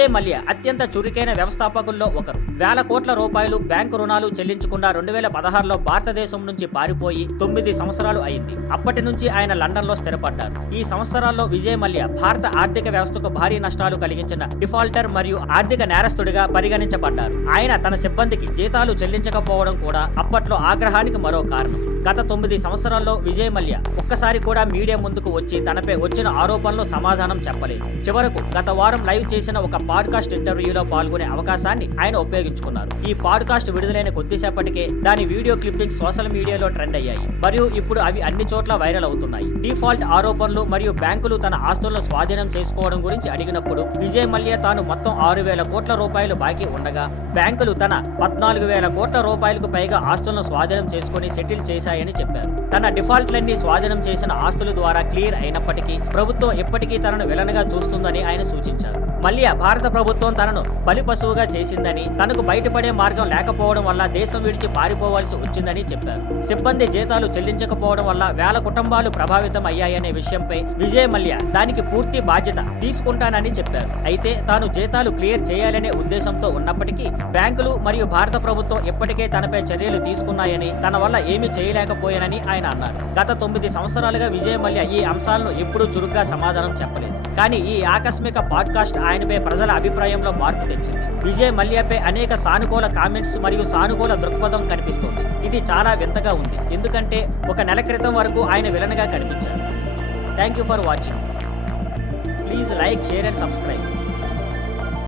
విజయ్ మల్య అత్యంత చురుకైన వ్యవస్థాపకుల్లో ఒకరు. వేల కోట్ల రూపాయలు బ్యాంకు రుణాలు చెల్లించకుండా 2016లో భారతదేశం నుంచి పారిపోయి 9 సంవత్సరాలు అయింది. అప్పటి నుంచి ఆయన లండన్లో స్థిరపడ్డారు. ఈ సంవత్సరాల్లో విజయ్ మల్య భారత ఆర్థిక వ్యవస్థకు భారీ నష్టాలు కలిగించిన డిఫాల్టర్ మరియు ఆర్థిక నేరస్తుడిగా పరిగణించబడ్డారు. ఆయన తన సిబ్బందికి జీతాలు చెల్లించకపోవడం కూడా అప్పట్లో ఆగ్రహానికి మరో కారణం. గత 9 సంవత్సరాల్లో విజయ్ మల్య ఒక్కసారి కూడా మీడియా ముందుకు వచ్చి తనపై వచ్చిన ఆరోపణలు సమాధానం చెప్పలేదు. చివరకు గత వారం లైవ్ చేసిన ఒక పాడ్కాస్ట్ ఇంటర్వ్యూలో పాల్గొనే అవకాశాన్ని ఆయన ఉపయోగించుకున్నారు. ఈ పాడ్కాస్ట్ విడుదలైన కొద్దిసేపటికే దాని వీడియో క్లిప్పింగ్స్ సోషల్ మీడియాలో ట్రెండ్ అయ్యాయి మరియు ఇప్పుడు అవి అన్ని చోట్ల వైరల్ అవుతున్నాయి. డిఫాల్ట్ ఆరోపణలు మరియు బ్యాంకులు తన ఆస్తులను స్వాధీనం చేసుకోవడం గురించి అడిగినప్పుడు విజయ్ మల్య తాను మొత్తం 6,000 కోట్ల రూపాయలు బాకీ ఉండగా బ్యాంకులు తన 14,000 కోట్ల రూపాయలకు పైగా ఆస్తులను స్వాధీనం చేసుకుని సెటిల్ చేశాయని చెప్పారు. తన డిఫాల్ట్లన్నీ స్వాధీనం చేసిన ఆస్తుల ద్వారా క్లియర్ అయినప్పటికీ ప్రభుత్వం ఎప్పటికీ తనను విలన్గా చూస్తుందని ఆయన సూచించారు. మల్య భారత ప్రభుత్వం తనను బలిపశువుగా చేసిందని, తనకు బయటపడే మార్గం లేకపోవడం వల్ల దేశం విడిచి పారిపోవాల్సి వచ్చిందని చెప్పారు. సిబ్బంది జీతాలు చెల్లించకపోవడం వల్ల వేల కుటుంబాలు ప్రభావితం అయ్యాయనే విషయంపై విజయ్ మల్య దానికి పూర్తి బాధ్యత తీసుకుంటానని చెప్పారు. అయితే తాను జీతాలు క్లియర్ చేయాలనే ఉద్దేశంతో ఉన్నప్పటికీ బ్యాంకులు మరియు భారత ప్రభుత్వం ఇప్పటికే తనపై చర్యలు తీసుకున్నాయని, తన వల్ల ఏమీ చేయలేకపోయానని ఆయన అన్నారు. గత 9 సంవత్సరాలుగా విజయ్ మల్య ఈ అంశాలను ఎప్పుడూ చురుగ్గా సమాధానం చెప్పలేదు. కానీ ఈ ఆకస్మిక పాడ్కాస్ట్ ఆయనపై ప్రజల అభిప్రాయంలో మార్పు తెచ్చింది. విజయ్ మల్యపై అనేక సానుకూల కామెంట్స్ మరియు సానుకూల దృక్పథం కనిపిస్తుంది. ఇది చాలా వింతగా ఉంది, ఎందుకంటే ఒక నెల క్రితం వరకు ఆయన విలన్గా కనిపించారు. Thank you for watching. Please like, share and subscribe.